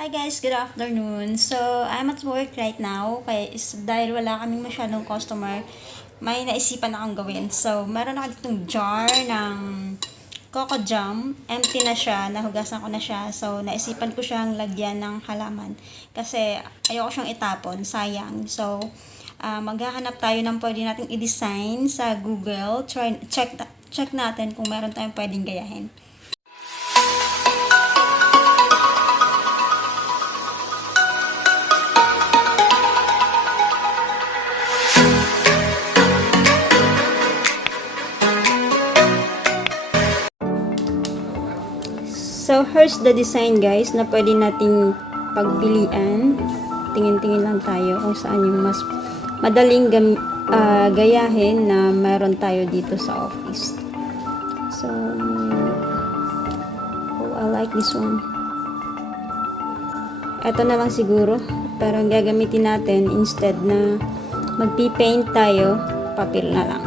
Hi guys, good afternoon. So, I'm at work right now. Kaya dahil wala kaming masyadong customer, may naisipan akong gawin. So, meron ako ditong jar ng coco jam. Empty na siya, nahugasan ko na siya. So, naisipan ko siyang lagyan ng halaman. Kasi ayoko siyang itapon, sayang. So, maghahanap tayo ng pwede nating i-design sa Google. Check natin kung meron tayong pwedeng gayahin. So, here's the design guys na pwede nating pagpilian. Tingin-tingin lang tayo kung saan yung mas madaling gayahin na meron tayo dito sa office. So, I like this one. Ito na lang siguro. Pero ang gagamitin natin, instead na magpipaint tayo, papel na lang.